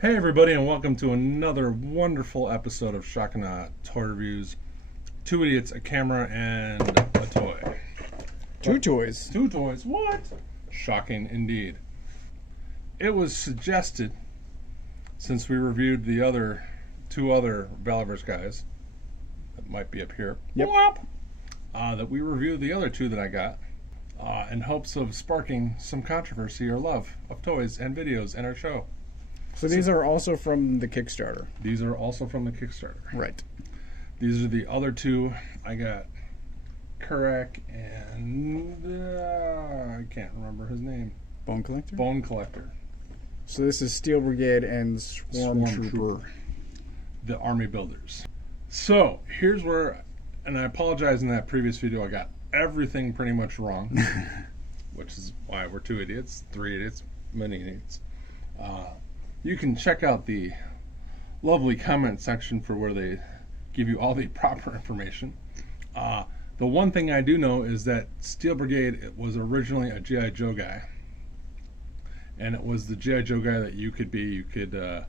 Hey everybody, and welcome to another wonderful episode of Shakana Toy Reviews. Two idiots, a camera, and a toy. Two toys. Two toys? What? Shocking indeed. It was suggested, since we reviewed the two other Valaverse guys, that might be up here, Yep. that we review the other two that I got, in hopes of sparking some controversy or love of toys and videos and our show. So these are also from the Kickstarter. These are also from the Kickstarter. Right. These are the other two. I got Kurak and I can't remember his name. Bone Collector? Bone Collector. So this is Steel Brigade and Swarm Trooper. The Army Builders. So here's where, and I apologize, in that previous video I got everything pretty much wrong, which is why we're two idiots, three idiots, many idiots. You can check out the lovely comment section for where they give you all the proper information. The one thing I do know is that Steel Brigade, it was originally a G.I. Joe guy. And it was the G.I. Joe guy that you could be. You could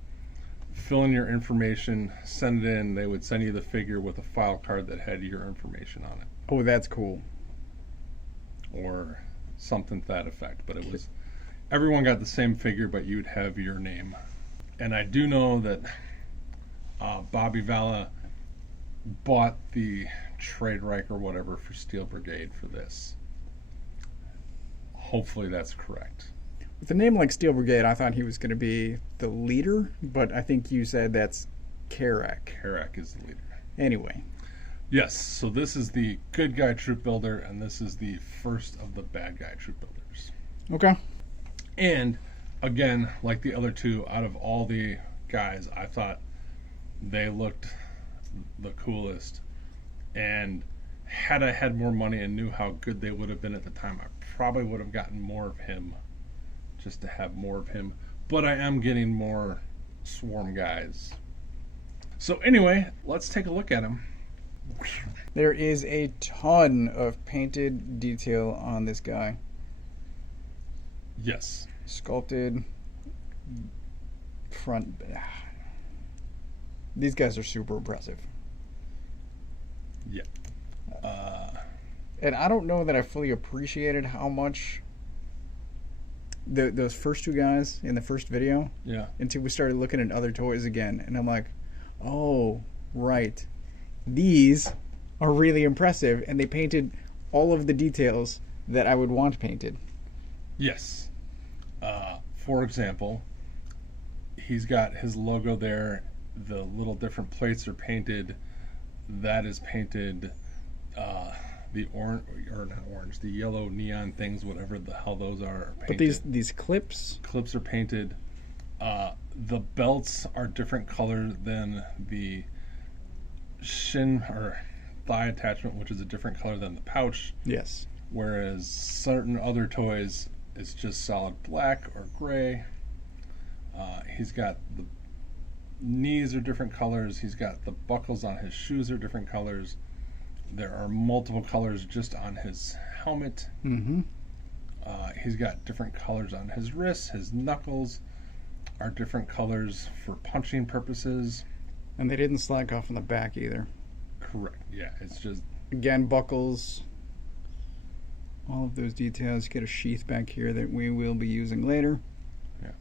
fill in your information, send it in. They would send you the figure with a file card that had your information on it. Oh, that's cool. Or something to that effect. But it was, everyone got the same figure, but you'd have your name. And I do know that Bobby Vala bought the trade right or whatever for Steel Brigade for this. Hopefully that's correct. With a name like Steel Brigade, I thought he was going to be the leader, but I think you said that's Kurak. Kurak is the leader. Anyway. Yes, so this is the good guy troop builder, and this is the first of the bad guy troop builders. Okay. And again, like the other two, out of all the guys, I thought they looked the coolest. And had I had more money and knew how good they would have been at the time, I probably would have gotten more of him, just to have more of him. But I am getting more Swarm guys. So anyway, let's take a look at him. There is a ton of painted detail on this guy. Yes. Sculpted front. These guys are super impressive. Yeah. And I don't know that I fully appreciated how much those first two guys in the first video. Yeah. Until we started looking at other toys again. And I'm like, oh, right. These are really impressive. And they painted all of the details that I would want painted. Yes. For example, he's got his logo there. The little different plates are painted. That is painted. The orange, or not orange, the yellow neon things, whatever the hell those are painted. But these clips are painted. The belts are different color than the shin or thigh attachment, which is a different color than the pouch. Yes. Whereas certain other toys, it's just solid black or gray. He's got the knees are different colors. He's got the buckles on his shoes are different colors. There are multiple colors just on his helmet. Mm-hmm. He's got different colors on his wrists. His knuckles are different colors for punching purposes. And they didn't slack off on the back either. Correct. Yeah, it's just... Again, buckles. All of those details. Get a sheath back here that we will be using later. Yeah.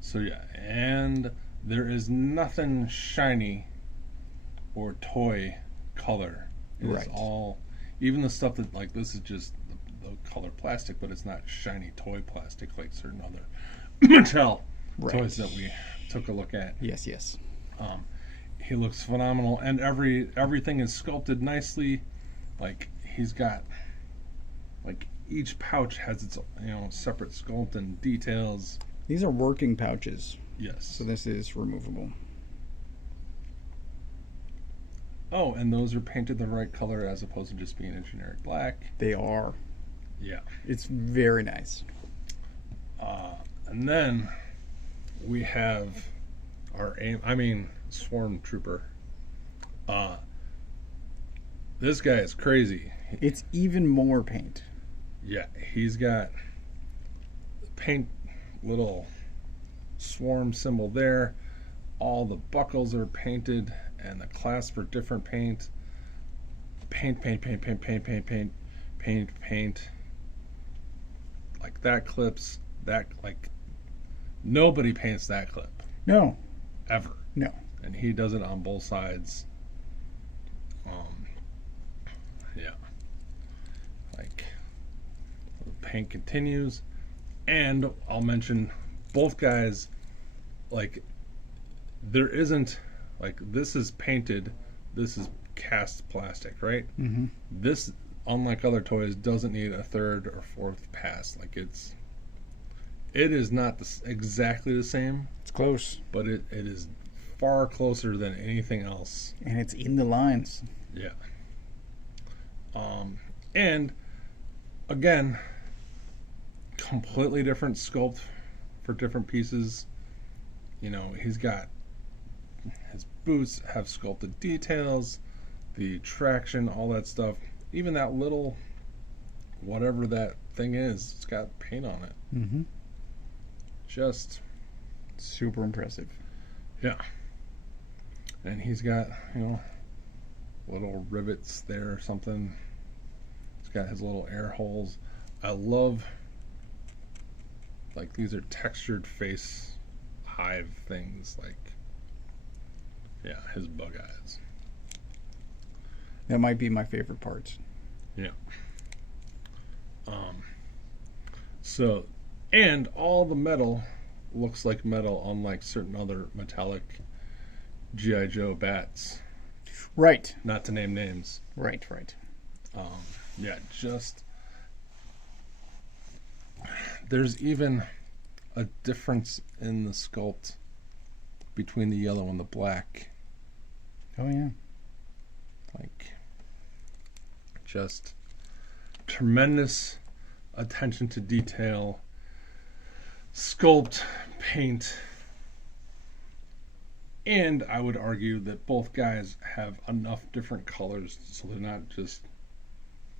So yeah, and there is nothing shiny or toy color. It is all, even the stuff that, like, this is just the color plastic, but it's not shiny toy plastic like certain other Mattel toys that we took a look at. Yes, yes. He looks phenomenal, and everything is sculpted nicely. Like, he's got, like, each pouch has its separate sculpt and details. These are working pouches. Yes. So this is removable. Oh, and those are painted the right color as opposed to just being a generic black. They are. Yeah. It's very nice. And then we have our Swarm Trooper. This guy is crazy. It's even more paint. Yeah, he's got paint little swarm symbol there. All the buckles are painted, and the clasps are different paint. Paint. Like that clips, that, like, nobody paints that clip. No. Ever. No. And he does it on both sides. Yeah. Like, the paint continues. And I'll mention both guys, like, there isn't, like, this is painted, this is cast plastic, right? Mm-hmm. This, unlike other toys, doesn't need a third or fourth pass. Like, it is not exactly the same. It's close. But it is far closer than anything else. And it's in the lines. Yeah. And again, completely different sculpt for different pieces. You know, he's got his boots have sculpted details, the traction, all that stuff. Even that little whatever that thing is, it's got paint on it. Mm-hmm. Just super impressive. Yeah. And he's got, you know, little rivets there or something. He's got his little air holes. I love, like, these are textured face hive things. Like, yeah, his bug eyes. That might be my favorite parts. Yeah. So, and all the metal looks like metal, unlike certain other metallic G.I. Joe bats. Right. Not to name names. Right. Yeah, just... There's even a difference in the sculpt between the yellow and the black. Oh, yeah. Like, just tremendous attention to detail, sculpt, paint, and I would argue that both guys have enough different colors so they're not just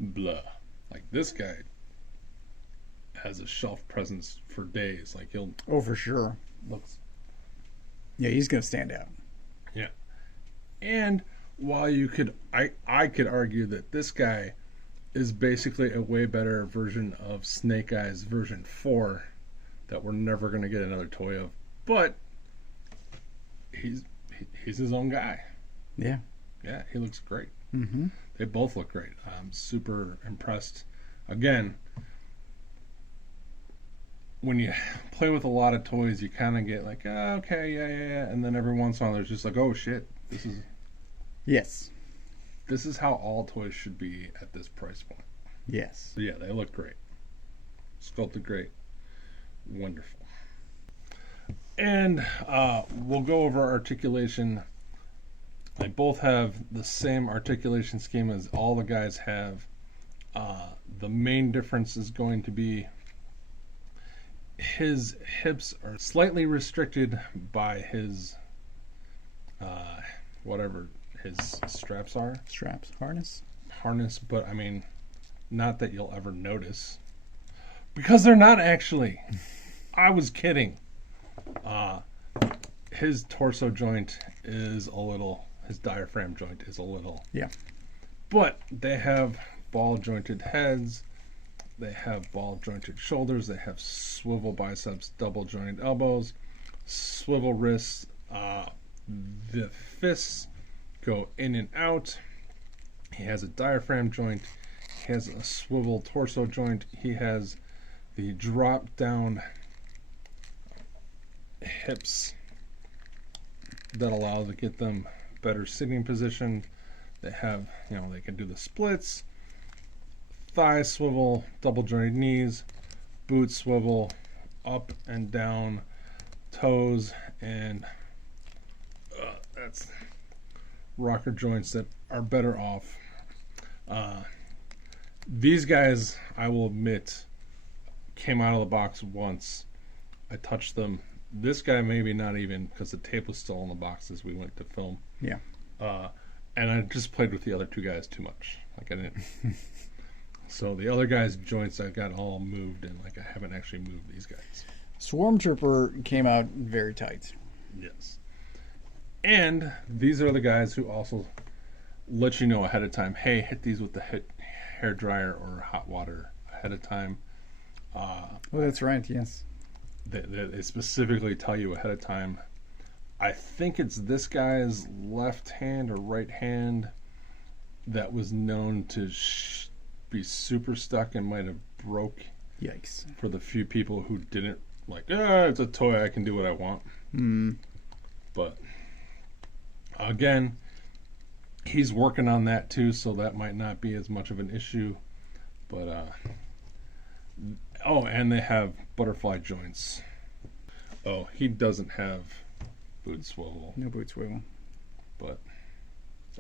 blah. Like, this guy has a shelf presence for days. Like, he'll... Oh, for sure. Looks... Yeah, he's going to stand out. Yeah. And while you could... I could argue that this guy is basically a way better version of Snake Eyes version 4 that we're never going to get another toy of. But he's his own guy. Yeah. Yeah, he looks great. Mm-hmm. They both look great. I'm super impressed. Again, when you play with a lot of toys, you kind of get like, oh, okay, yeah. And then every once in a while, there's just like, oh, shit. Yes. This is how all toys should be at this price point. Yes. So yeah, they look great. Sculpted great. Wonderful. And we'll go over articulation. They both have the same articulation scheme as all the guys have. The main difference is going to be his hips are slightly restricted by his whatever his straps are. Straps. Harness. But I mean, not that you'll ever notice. Because they're not actually. I was kidding. His torso joint is a little, his diaphragm joint is a little. Yeah. But they have ball jointed heads. They have ball jointed shoulders. They have swivel biceps, double jointed elbows, swivel wrists. The fists go in and out. He has a diaphragm joint. He has a swivel torso joint. He has the drop down hips that allow to get them better sitting position. They have, they can do the splits, thigh swivel, double jointed knees, boot swivel, up and down, toes, and that's rocker joints that are better off. These guys, I will admit, came out of the box once. I touched them. This guy maybe not even, because the tape was still on the box as we went to film. Yeah. And I just played with the other two guys too much. Like, I didn't. So the other guys' joints I got all moved, and like I haven't actually moved these guys. Swarm Trooper came out very tight. Yes. And these are the guys who also let you know ahead of time, hey, hit these with the hair dryer or hot water ahead of time. Oh, that's right, yes. They specifically tell you ahead of time. I think it's this guy's left hand or right hand that was known to be super stuck and might have broke. Yikes. For the few people who didn't it's a toy, I can do what I want. But again, he's working on that too, so that might not be as much of an issue. But and they have butterfly joints. Oh, he doesn't have boot swivel. No boot swivel. But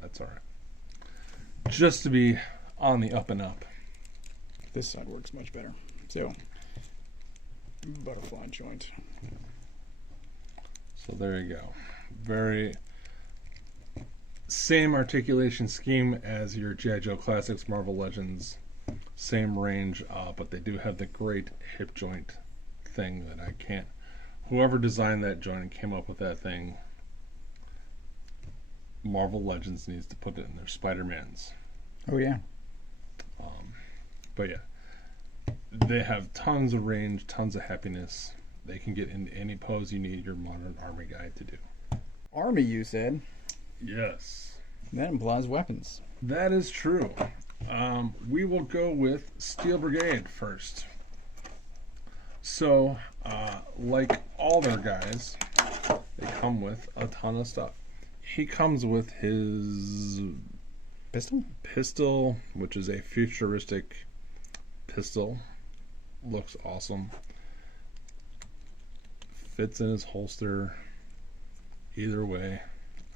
that's all right. Just to be on the up and up. This side works much better. So, butterfly joint. So there you go. Very same articulation scheme as your G.I. Joe Classics, Marvel Legends. Same range, but they do have the great hip joint thing that I can't. Whoever designed that joint and came up with that thing, Marvel Legends needs to put it in their Spider-Mans. Oh, yeah. But yeah, they have tons of range, tons of happiness. They can get into any pose you need your modern army guy to do. Army, you said? Yes. That implies weapons. That is true. We will go with Steel Brigade first. So, like all their guys, they come with a ton of stuff. He comes with his pistol, which is a futuristic pistol. Looks awesome. Fits in his holster. Either way.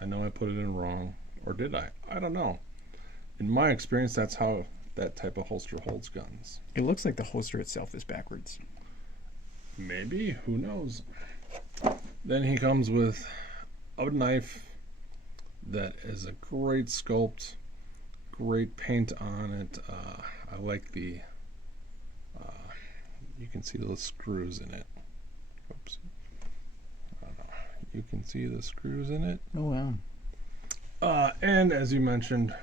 I know I put it in wrong. Or did I? I don't know. In my experience, that's how that type of holster holds guns. It looks like the holster itself is backwards. Maybe. Who knows? Then he comes with a knife that is a great sculpt. Great paint on it. I like the... you can see those screws in it. Oops. I don't know. You can see the screws in it. Oh, wow. And as you mentioned,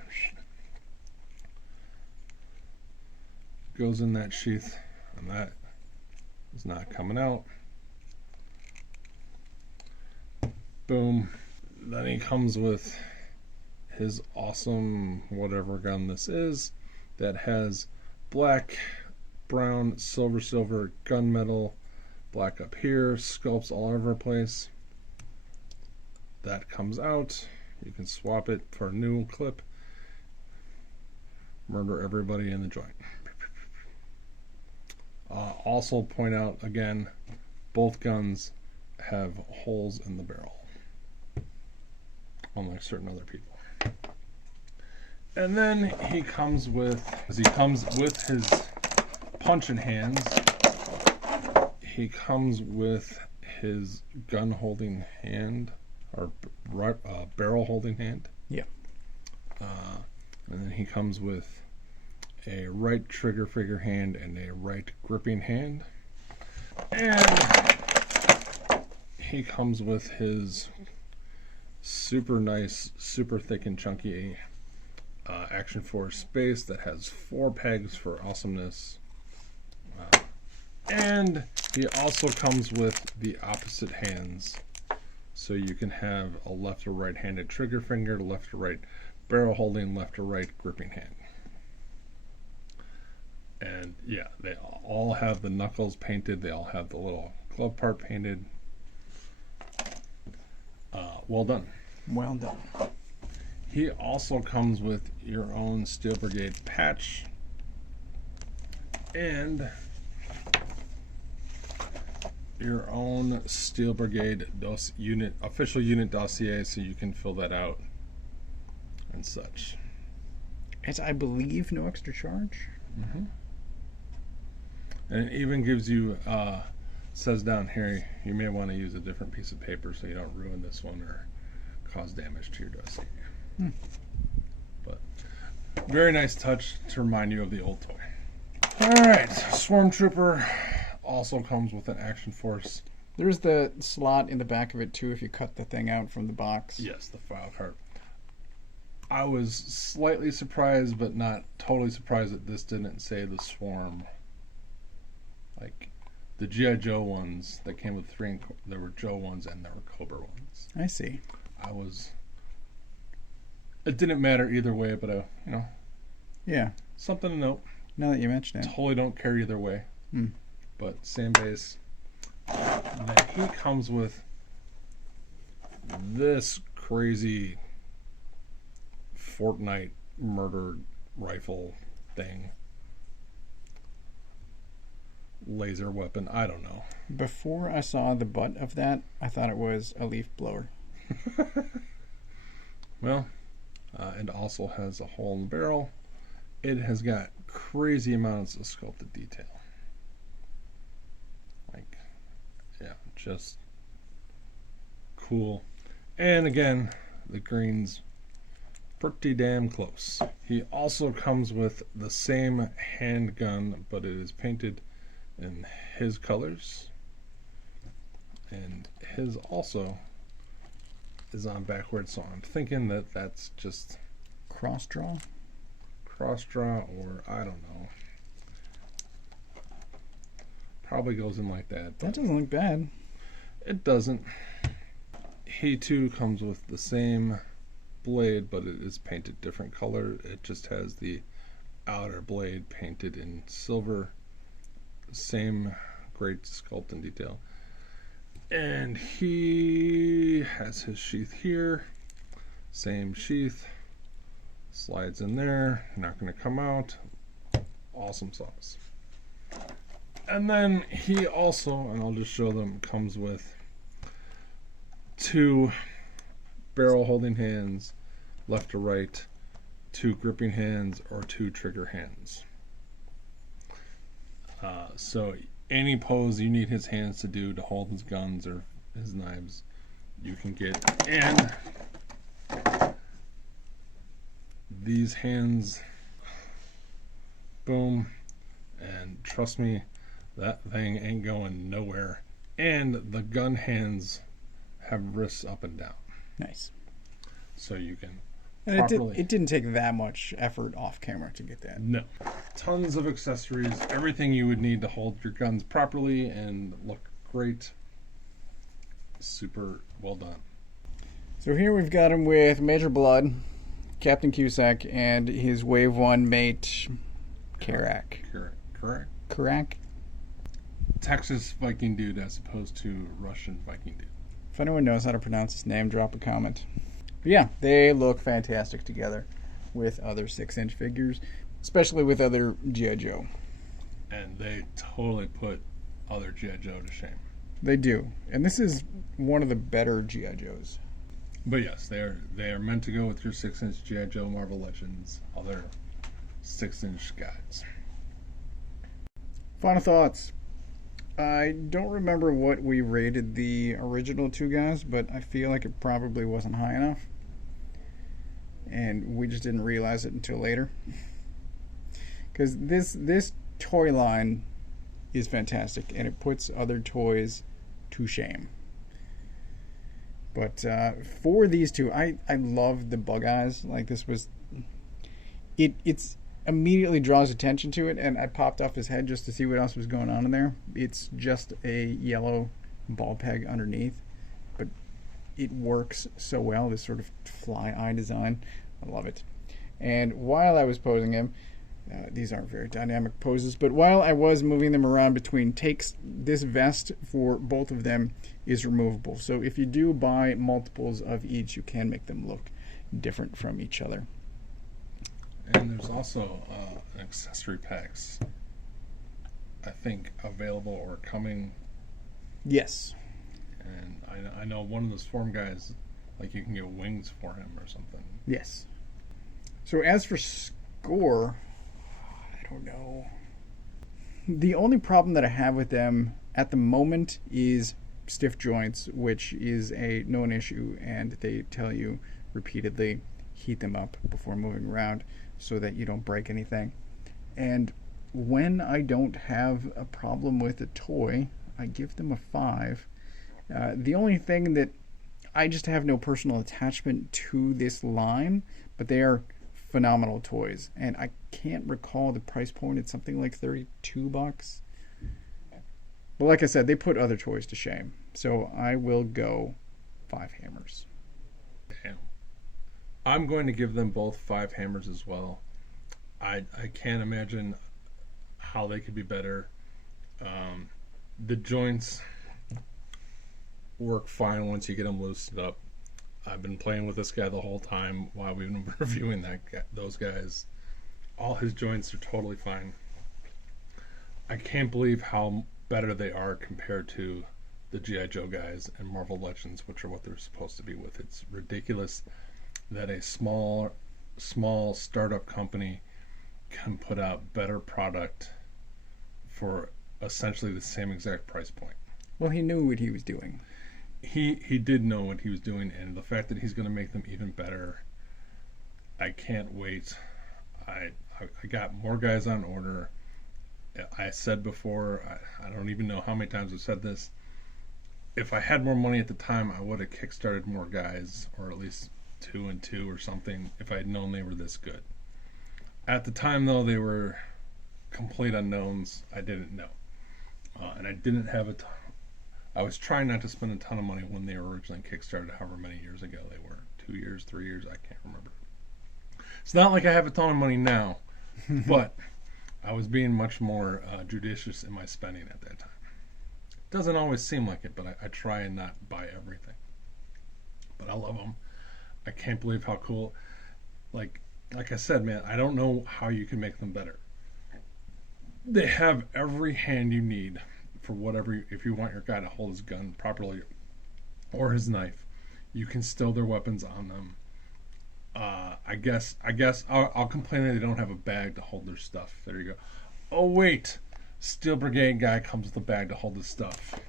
goes in that sheath, and that is not coming out. Boom. Then he comes with his awesome whatever gun this is that has black, brown, silver, gunmetal, black up here, sculpts all over the place. That comes out. You can swap it for a new clip. Murder everybody in the joint. Also point out again, both guns have holes in the barrel, unlike certain other people. And then he comes with his punching hands. He comes with his gun holding hand, or barrel holding hand. Yeah. And then he comes with a right trigger finger hand and a right gripping hand. And he comes with his super nice, super thick and chunky Action Force base that has 4 pegs for awesomeness. And he also comes with the opposite hands. So you can have a left or right handed trigger finger, left or right barrel holding, left or right gripping hand. And yeah, they all have the knuckles painted. They all have the little glove part painted. Well done. Well done. He also comes with your own Steel Brigade patch and your own Steel Brigade official unit dossier, so you can fill that out and such. It's, I believe, no extra charge. Mm-hmm. And it even gives you, says down here, you may want to use a different piece of paper so you don't ruin this one or cause damage to your dossier. But very nice touch to remind you of the old toy. Alright, Swarm Trooper, also comes with an Action Force. There's the slot in the back of it too if you cut the thing out from the box. Yes, the file card. I was slightly surprised, but not totally surprised that this didn't say the Swarm. Like the G.I. Joe ones that came with 3, there were Joe ones and there were Cobra ones. I see. It didn't matter either way, but Yeah. something to note. Now that you mention it. Totally don't care either way. But same base. And then he comes with this crazy Fortnite murder rifle thing. Laser weapon. I don't know. Before I saw the butt of that, I thought it was a leaf blower. Well, it also has a hole in the barrel. It has got crazy amounts of sculpted detail. Like, yeah, just cool. And again, the green's pretty damn close. He also comes with the same handgun, but it is painted in his colors. And his also is on backwards, so I'm thinking that that's just Cross draw? cross draw, or I don't know. Probably goes in like that. That doesn't look bad. It doesn't. He too comes with the same blade, but it is painted different color. It just has the outer blade painted in silver. Same great sculpt and detail. And he has his sheath here. Same sheath. Slides in there. Not going to come out. Awesome sauce. And then he also, and I'll just show them, comes with 2 barrel holding hands, left to right, 2 gripping hands, or 2 trigger hands. So any pose you need his hands to do to hold his guns or his knives, you can get. And these hands, boom, and trust me, that thing ain't going nowhere. And the gun hands have wrists up and down, Nice. so you can And properly. it didn't take that much effort off camera to get that. No. Tons of accessories, everything you would need to hold your guns properly and look great. Super well done. So here we've got him with Major Blood, Captain Cusack, and his Wave 1 mate, Karak. Correct. Karak? Texas Viking dude as opposed to Russian Viking dude. If anyone knows how to pronounce his name, drop a comment. But yeah, they look fantastic together with other 6-inch figures, especially with other G.I. Joe. And they totally put other G.I. Joe to shame. They do. And this is one of the better G.I. Joes. But yes, they are meant to go with your 6-inch G.I. Joe Marvel Legends, other 6-inch guys. Final thoughts. I don't remember what we rated the original 2 guys, but I feel like it probably wasn't high enough. And we just didn't realize it until later. Because this toy line is fantastic, and it puts other toys to shame. But for these 2, I love the bug eyes. Like, this was... It's immediately draws attention to it, and I popped off his head just to see what else was going on in there. It's just a yellow ball peg underneath, but it works so well, this sort of fly eye design. I love it. And while I was posing him, these aren't very dynamic poses, but while I was moving them around between takes, this vest for both of them is removable. So if you do buy multiples of each, you can make them look different from each other. And there's also accessory packs, I think, available or coming. Yes. And I know one of those Swarm guys, like, you can get wings for him or something. Yes. So as for score, I don't know. The only problem that I have with them at the moment is stiff joints, which is a known issue, and they tell you repeatedly, heat them up before moving around so that you don't break anything. And when I don't have a problem with a toy, I give them a 5. The only thing that I just have no personal attachment to this line, but they are phenomenal toys, and I can't recall the price point. It's something like $32. But like I said, they put other toys to shame, so I will go 5 hammers. Damn. I'm going to give them both 5 hammers as well. I can't imagine how they could be better. The joints work fine once you get them loosened up. I've been playing with this guy the whole time while we've been reviewing those guys. All his joints are totally fine. I can't believe how better they are compared to the G.I. Joe guys and Marvel Legends, which are what they're supposed to be with. It's ridiculous that a small startup company can put out better product for essentially the same exact price point. Well, he knew what he was doing. He did know what he was doing, and the fact that he's going to make them even better, I can't wait. I got more guys on order. I said before, I don't even know how many times I've said this. If I had more money at the time, I would have kickstarted more guys, or at least 2 and 2 or something, if I had known they were this good. At the time, though, they were complete unknowns. I didn't know. And I didn't have I was trying not to spend a ton of money when they were originally kickstarted, however many years ago they were. 2 years, 3 years, I can't remember. It's not like I have a ton of money now, but I was being much more judicious in my spending at that time. It doesn't always seem like it, but I try and not buy everything. But I love them. I can't believe how cool. Like I said, man, I don't know how you can make them better. They have every hand you need for whatever. If you want your guy to hold his gun properly or his knife, you can stow their weapons on them. I guess I'll complain that they don't have a bag to hold their stuff. There you go. Oh wait, Steel Brigade guy comes with a bag to hold his stuff.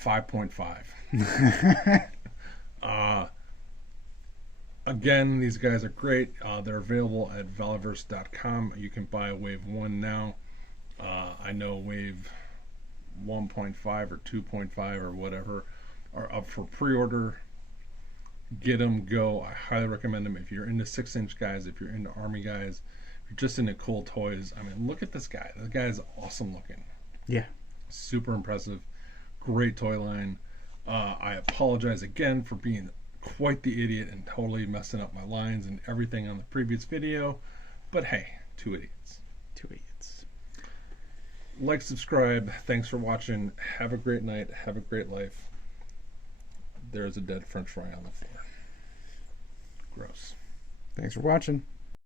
5.5. Again, these guys are great. They're available at Valiverse.com. You can buy Wave 1 now. I know Wave 1.5 or 2.5 or whatever are up for pre-order. Get them, go. I highly recommend them if you're into 6-inch guys, if you're into Army guys, if you're just into cool toys. I mean, look at this guy. This guy is awesome looking. Yeah. Super impressive. Great toy line. I apologize again for being quite the idiot and totally messing up my lines and everything on the previous video. But hey, 2 idiots. 2 idiots. Like, subscribe. Thanks for watching. Have a great night. Have a great life. There's a dead French fry on the floor. Gross. Thanks for watching.